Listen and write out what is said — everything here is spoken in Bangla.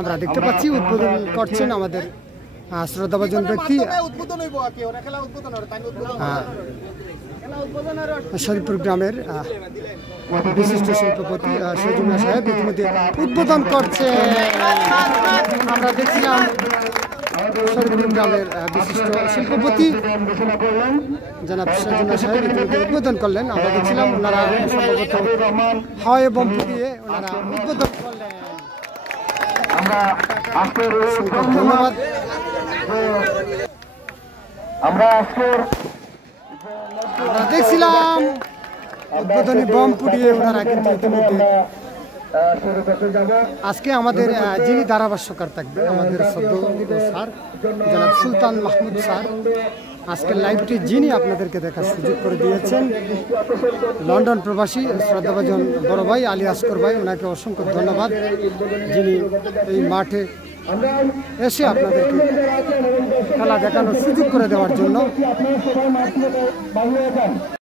আমরা দেখতে পাচ্ছি উদ্বোধন করছেন আমাদের শ্রদ্ধাভাজন ব্যক্তি শরীফপুর গ্রামের বিশিষ্ট শিল্পপতি সজুনা সাহেব ইতিমধ্যে উদ্বোধন করছে। আমরা দেখছিলাম শরীফপুর গ্রামের বিশিষ্ট শিল্পপতি জনাব সজুনা সাহেব ইতিমধ্যে উদ্বোধন করলেন। আমরা দেখছিলাম ওনারা সম্ভবত হাওয়াই এবং দিয়ে ওনারা উদ্বোধন করলেন। ধন্যবাদ। আমরা দেখছিলাম উদ্বোধনী বম ফুটিয়ে ওনারা কিন্তু ইতিমধ্যে আজকে আমাদের যিনি ধারাভাষ্যকার থাকবে আমাদের সদ্য স্যার জনাব সুলতান মাহমুদ স্যার আজকের লাইভটি যিনি আপনাদেরকে দেখার সুযোগ করে দিয়েছেন লন্ডন প্রবাসী শ্রদ্ধাভাজন বড় ভাই আলী আসকর ভাই, ওনাকে অসংখ্য ধন্যবাদ যিনি এই মাঠে এসে আপনাদেরকে খেলা দেখানোর সুযোগ করে দেওয়ার জন্য।